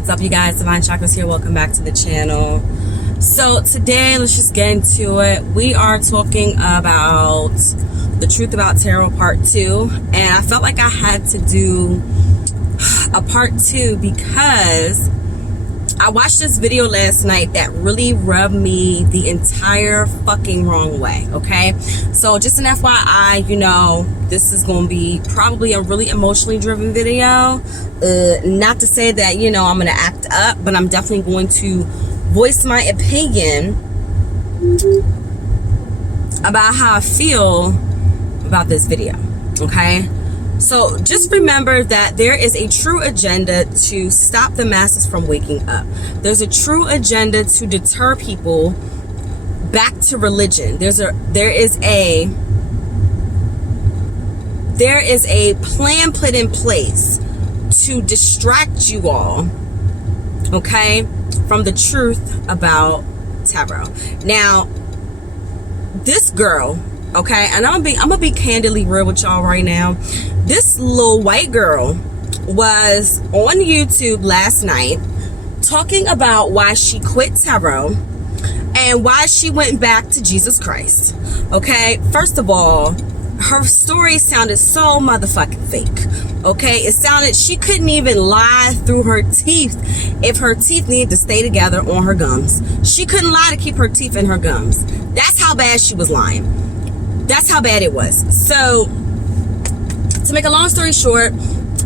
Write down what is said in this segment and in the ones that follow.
What's up, you guys? Divine Chakras here. Welcome back to the channel. So today, let's just get into it. We are talking about the truth about tarot part 2, and I felt like I had to do a part 2 because I watched this video last night that really rubbed me the entire fucking wrong way. Okay, so just an FYI, you know, this is going to be probably a really emotionally driven video. Not to say that, you know, I'm going to act up, but I'm definitely going to voice my opinion about how I feel about this video. Okay, so just remember that there is a true agenda to stop the masses from waking up. There's a true agenda to deter people back to religion. There is a plan put in place to distract you all, okay, from the truth about tarot. Now, this girl, okay, and I'm gonna be candidly real with y'all right now. This little white girl was on YouTube last night talking about why she quit tarot and why she went back to Jesus Christ. Okay, first of all, her story sounded so motherfucking fake. Okay, it sounded, she couldn't even lie through her teeth if her teeth needed to stay together on her gums. She couldn't lie to keep her teeth in her gums. That's how bad she was lying. That's how bad it was. So, to make a long story short,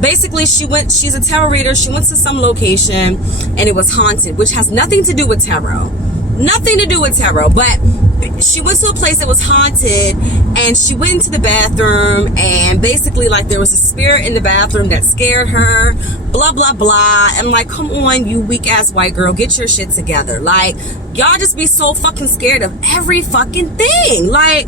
basically she's a tarot reader. She went to some location and it was haunted, which has nothing to do with tarot. Nothing to do with tarot, but she went to a place that was haunted and she went into the bathroom and basically like there was a spirit in the bathroom that scared her, blah, blah, blah. And like, come on, you weak ass white girl, get your shit together. Like, y'all just be so fucking scared of every fucking thing. Like,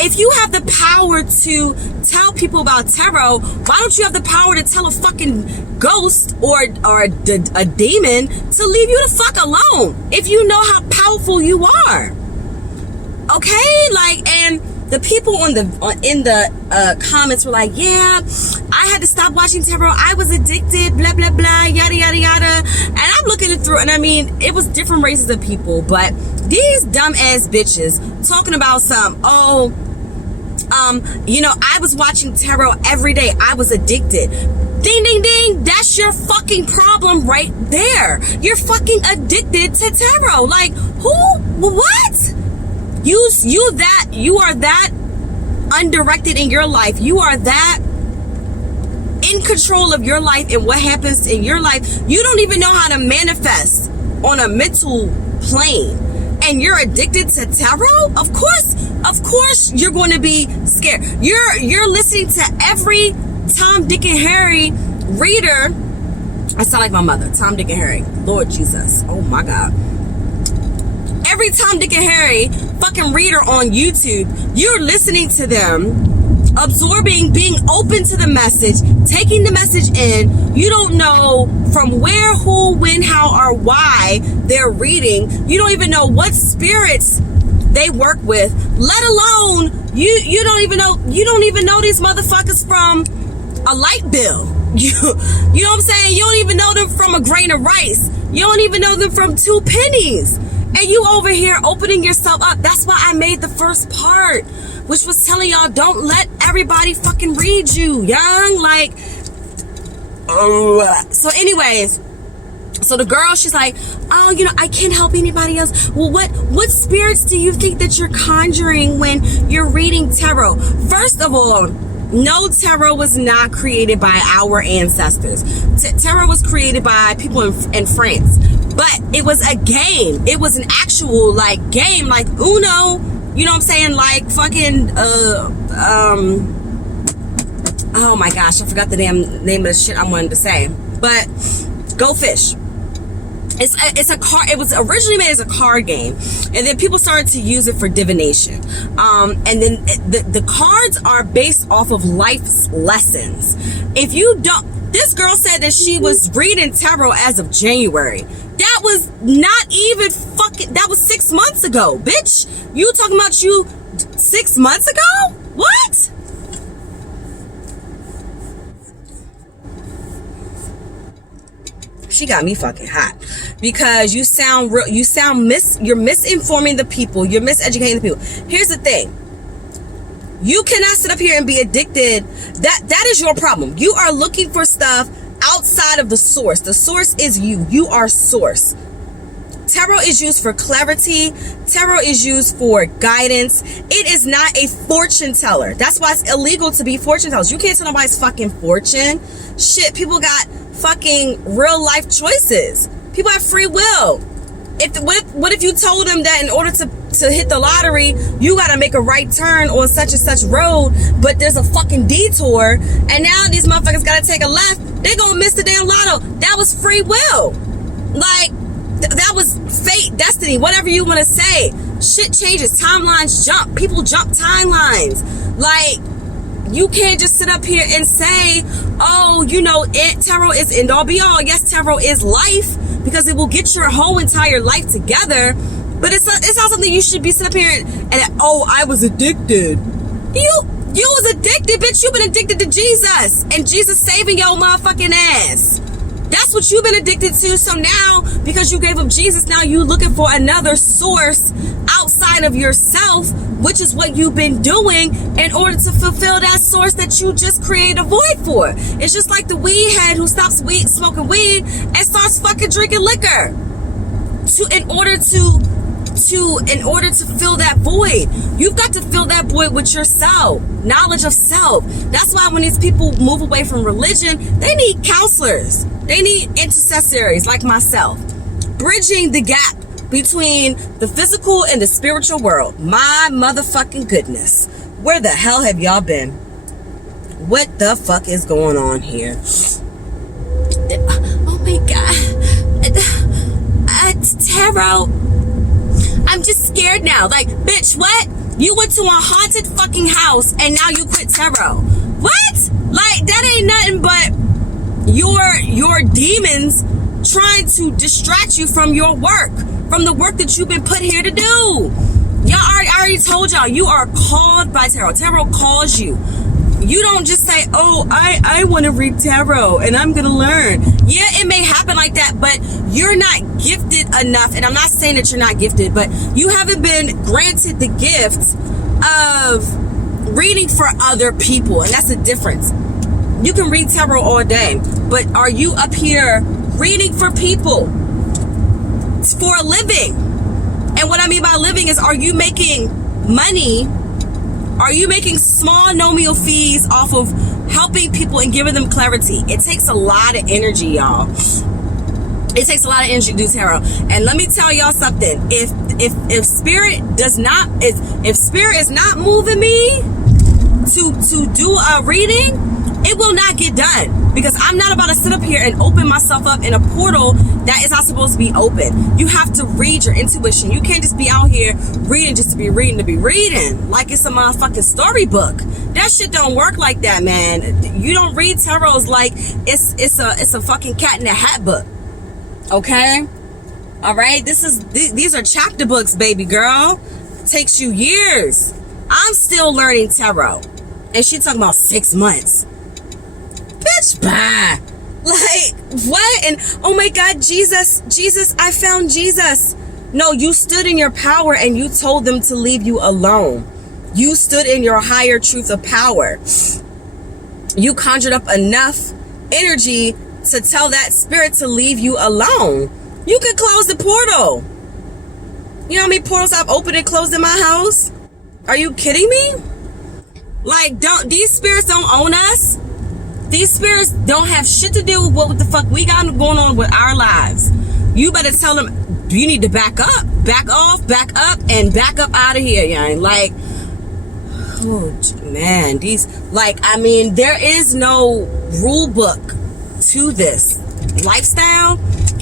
if you have the power to tell people about tarot, why don't you have the power to tell a fucking ghost or a demon to leave you the fuck alone if you know how powerful you are? Okay, like, and the people in the comments were like, yeah, I had to stop watching tarot. I was addicted, blah, blah, blah, yada, yada, yada. And I'm looking it through, and I mean, it was different races of people, but these dumb ass bitches talking about some, you know, I was watching tarot every day. I was addicted. Ding, ding, ding. That's your fucking problem right there. You're fucking addicted to tarot. Like, who? What? You are that undirected in your life. You are that in control of your life and what happens in your life. You don't even know how to manifest on a mental plane. And you're addicted to tarot? Of course you're going to be scared. You're listening to every Tom, Dick, and Harry reader. I sound like my mother. Tom, Dick, and Harry. Lord Jesus. Oh my God. Every Tom, Dick, and Harry fucking reader on YouTube, you're listening to them, absorbing, being open to the message, taking the message in. You don't know from where, who, when, how, or why they're reading. You don't even know what spirits they work with, let alone you don't even know these motherfuckers from a light bill. You know what I'm saying? You don't even know them from a grain of rice. You don't even know them from 2 pennies. And you over here opening yourself up. That's why I made the first part, which was telling y'all, don't let everybody fucking read you, young. Like, so anyways, so the girl, she's like, oh, you know, I can't help anybody else. Well, what spirits do you think that you're conjuring when you're reading tarot? First of all, no, tarot was not created by our ancestors. Tarot was created by people in France. But it was a game. It was an actual, like, game, like Uno. You know what I'm saying? Like, fucking, oh my gosh, I forgot the damn name of the shit I wanted to say. But, Go Fish. It's a card. It was originally made as a card game, and then people started to use it for divination. And then the cards are based off of life's lessons. If you don't, this girl said that she was reading tarot as of January. That was not even fucking. That was 6 months ago, bitch. You talking about you 6 months ago? What? She got me fucking hot because you're misinforming the people. You're miseducating the people. Here's the thing. You cannot sit up here and be addicted. That is your problem. You are looking for stuff outside of the source. The source is you. You are source. Tarot is used for clarity. Tarot is used for guidance. It is not a fortune teller. That's why it's illegal to be fortune tellers. You can't tell nobody's fucking fortune. Shit, people got fucking real life choices. People have free will. What if you told them that in order to hit the lottery, you gotta make a right turn on such and such road, but there's a fucking detour, and now these motherfuckers gotta take a left. They gonna miss the damn lotto. That was free will. Like, that was fate, destiny, whatever you want to say. Shit changes. Timelines jump. People jump timelines. Like, you can't just sit up here and say, oh, you know, tarot is end all be all. Yes, tarot is life because it will get your whole entire life together. But it's not something you should be sitting up here and oh, I was addicted. You was addicted, bitch. You've been addicted to Jesus and Jesus saving your motherfucking ass. That's what you've been addicted to. So now, because you gave up Jesus, now you looking for another source outside of yourself, which is what you've been doing in order to fulfill that source that you just created a void for. It's just like the weed head who stops smoking weed and starts fucking drinking liquor in order to fill that void. You've got to fill that void with yourself, knowledge of self. That's why when these people move away from religion, they need counselors. They need intercessories like myself, bridging the gap between the physical and the spiritual world. My motherfucking goodness. Where the hell have y'all been? What the fuck is going on here? Oh my God. Tarot. I'm just scared now. Like, bitch, what? You went to a haunted fucking house and now you quit tarot. What? Like, that ain't nothing but your demons trying to distract you from your work, from the work that you've been put here to do. I already told y'all, you are called by tarot. Tarot calls you. You don't just say, oh, I want to read tarot and I'm going to learn. Yeah, it may happen like that, but you're not gifted enough. And I'm not saying that you're not gifted, but you haven't been granted the gift of reading for other people. And that's the difference. You can read tarot all day, but are you up here reading for people for a living? And what I mean by living is, are you making money? Are you making small nominal fees off of helping people and giving them clarity? It takes a lot of energy, y'all. It takes a lot of energy to do tarot. And let me tell y'all something. If spirit does not, if spirit is not moving me to do a reading, it will not get done, because I'm not about to sit up here and open myself up in a portal that is not supposed to be open. You have to read your intuition. You can't just be out here reading just to be reading like it's a motherfucking storybook. That shit don't work like that, man. You don't read tarots like it's a fucking cat in a hat book. Okay? All right? These are chapter books, baby girl. Takes you years. I'm still learning tarot, and she talking about 6 months. Bitch, bye. Like, what? And oh my God, Jesus, I found Jesus. No, you stood in your power and you told them to leave you alone. You stood in your higher truth of power. You conjured up enough energy to tell that spirit to leave you alone. You could close the portal. You know how many portals I've opened and closed in my house? Are you kidding me? Like, these spirits don't own us. These spirits don't have shit to do with what the fuck we got going on with our lives. You better tell them you need to back up, back off, back up, and back up out of here, y'all. Like, oh man, there is no rule book to this lifestyle,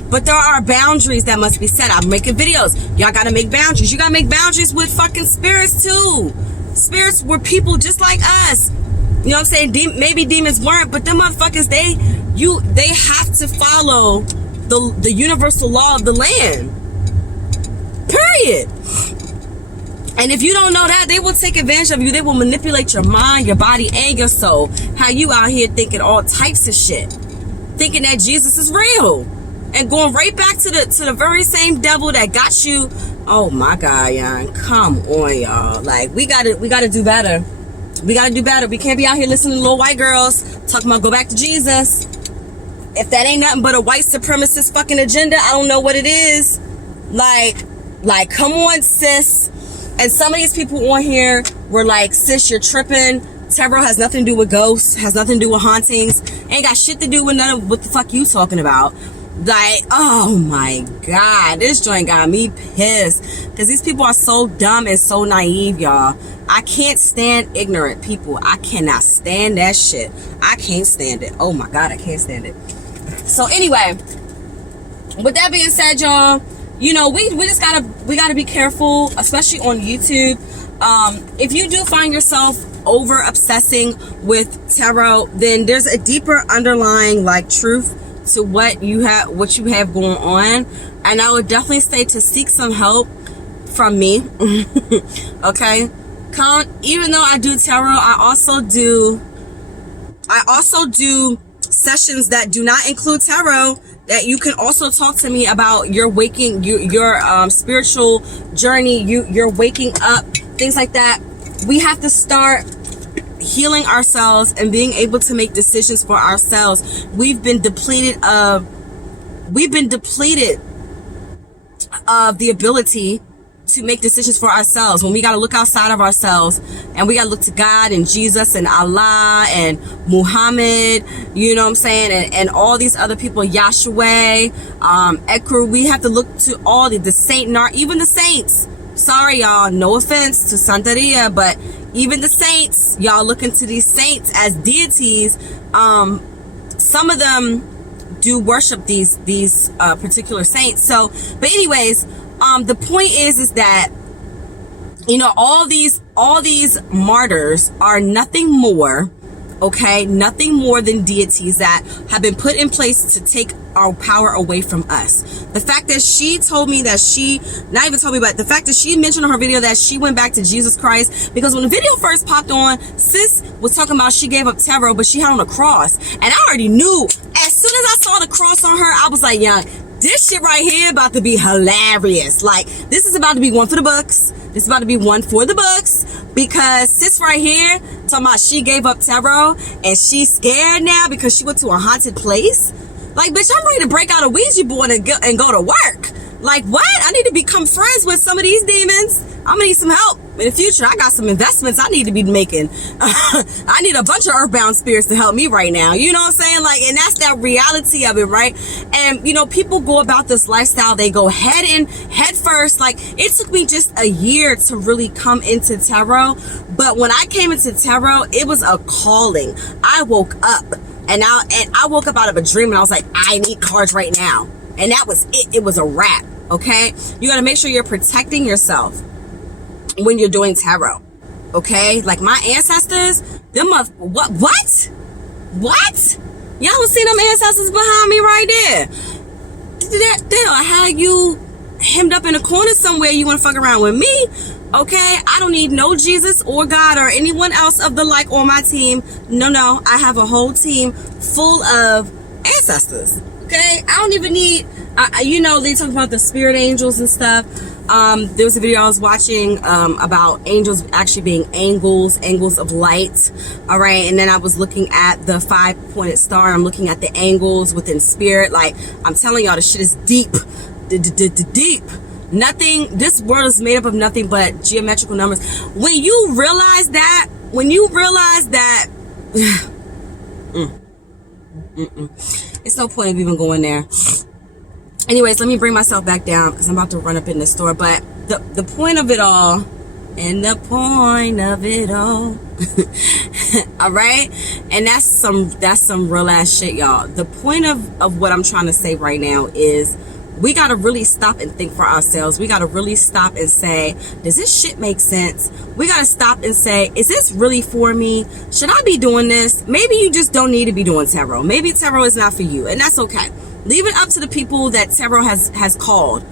but there are boundaries that must be set. I'm making videos. Y'all gotta make boundaries. You gotta make boundaries with fucking spirits too. Spirits were people just like us. You know what I'm saying? Maybe demons weren't, but them motherfuckers, they have to follow the universal law of the land. Period. And if you don't know that, they will take advantage of you. They will manipulate your mind, your body, and your soul. How you out here thinking all types of shit. Thinking that Jesus is real. and going right back to the very same devil that got you. Oh my God, y'all. Come on, y'all. Like, we gotta do better. We gotta do better. We can't be out here listening to little white girls talking about go back to Jesus. If that ain't nothing but a white supremacist fucking agenda, I don't know what it is. Like, come on, sis. And some of these people on here were like, sis, you're tripping. Tarot has nothing to do with ghosts, has nothing to do with hauntings, ain't got shit to do with none of what the fuck you talking about. Like, oh my God, this joint got me pissed. Because these people are so dumb and so naive, y'all. I can't stand ignorant people. I cannot stand that shit. I can't stand it. Oh my God, I can't stand it. So anyway, with that being said, y'all, you know, we just gotta be careful, especially on YouTube. If you do find yourself over obsessing with tarot, then there's a deeper underlying like truth to what you have going on, and I would definitely say to seek some help from me. Okay, even though I do tarot, I also do sessions that do not include tarot, that you can also talk to me about your spiritual journey, you're waking up, things like that. We have to start healing ourselves and being able to make decisions for ourselves. We've been depleted of the ability to make decisions for ourselves, when we got to look outside of ourselves and we got to look to God and Jesus and Allah and Muhammad, you know what I'm saying, and all these other people, Yahshua, Ekru. We have to look to all the even the saints. Sorry, y'all, no offense to Santeria, but even the saints, y'all look into these saints as deities. Some of them do worship these particular saints. So, but anyways, the point is that, you know, all these martyrs are nothing more, okay, nothing more than deities that have been put in place to take our power away from us. The fact that she told me that the fact that she mentioned in her video that she went back to Jesus Christ, because when the video first popped on, sis was talking about she gave up tarot, but she had on a cross. And I already knew, as soon as I saw the cross on her, I was like, yeah, this shit right here about to be hilarious. Like, this is about to be one for the books. This is about to be one for the books, because sis right here talking about she gave up tarot and she's scared now because she went to a haunted place. Like, bitch, I'm ready to break out a Ouija board and go to work. Like, what? I need to become friends with some of these demons. I'm gonna need some help in the future. I got some investments I need to be making. I need a bunch of earthbound spirits to help me right now. You know what I'm saying? Like, and that's that reality of it, right? And, you know, people go about this lifestyle. They go head first. Like, it took me just a year to really come into tarot. But when I came into tarot, it was a calling. I woke up. And I woke up out of a dream and I was like, I need cards right now. And that was it. It was a wrap. Okay? You got to make sure you're protecting yourself when you're doing tarot. Okay? Like, my ancestors, them what? Y'all see them ancestors behind me right there? I had you hemmed up in a corner somewhere. You want to fuck around with me? Okay, I don't need no Jesus or God or anyone else of the like on my team. No, I have a whole team full of ancestors. Okay, I don't even need, you know, they talk about the spirit angels and stuff. There was a video I was watching about angels actually being angels of light. All right, and then I was looking at the 5-pointed star. I'm looking at the angles within spirit. Like, I'm telling y'all, the shit is deep. Deep. Nothing, this world is made up of nothing but geometrical numbers. When you realize that, it's no point of even going there. Anyways, let me bring myself back down because I'm about to run up in the store. But the point of it all, all right, and that's some real ass shit, y'all. The point of what I'm trying to say right now is, we got to really stop and think for ourselves. We got to really stop and say, does this shit make sense? We got to stop and say, is this really for me? Should I be doing this? Maybe you just don't need to be doing tarot. Maybe tarot is not for you, and that's okay. Leave it up to the people that tarot has called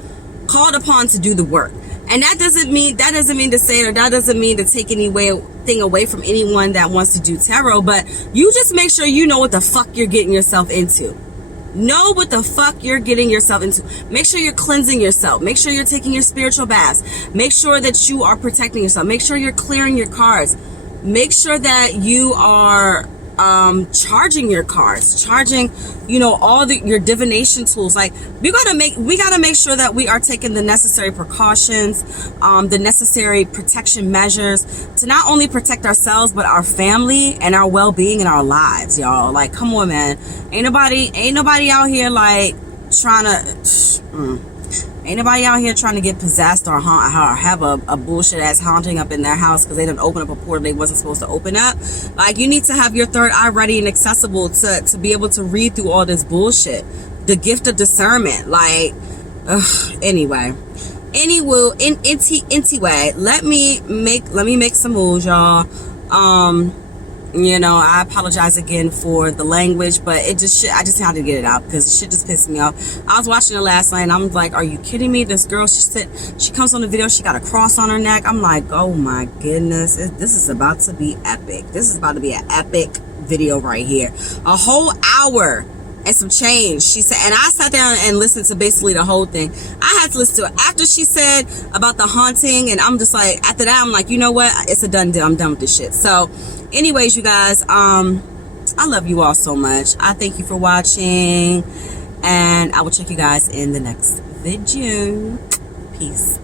upon to do the work. And that doesn't mean to say, or that doesn't mean to take anything away from anyone that wants to do tarot, but you just make sure you know what the fuck you're getting yourself into. Know what the fuck you're getting yourself into. Make sure you're cleansing yourself. Make sure you're taking your spiritual baths. Make sure that you are protecting yourself. Make sure you're clearing your cards. Make sure that you are charging your cards, charging, all your divination tools. Like, we gotta make sure that we are taking the necessary precautions, the necessary protection measures to not only protect ourselves but our family and our well-being in our lives, y'all. Like, come on, man. Ain't nobody out here like trying to ain't nobody out here trying to get possessed or have a bullshit ass haunting up in their house because they didn't open up a portal they wasn't supposed to open up. Like, you need to have your third eye ready and accessible to be able to read through all this bullshit. The gift of discernment. Like, anyway, let me make some moves, y'all. I apologize again for the language, but I just had to get it out because the shit just pissed me off. I was watching it last night and I'm like, are you kidding me? This girl, she comes on the video, she got a cross on her neck. I'm like, oh my goodness, this is about to be epic. This is about to be an epic video right here. A whole hour and some change, she said, and I sat down and listened to basically the whole thing. I had to listen to it after she said about the haunting, and I'm just like, after that, I'm like, you know what? It's a done deal. I'm done with this shit. So, anyways, you guys, I love you all so much. I thank you for watching, and I will check you guys in the next video. Peace.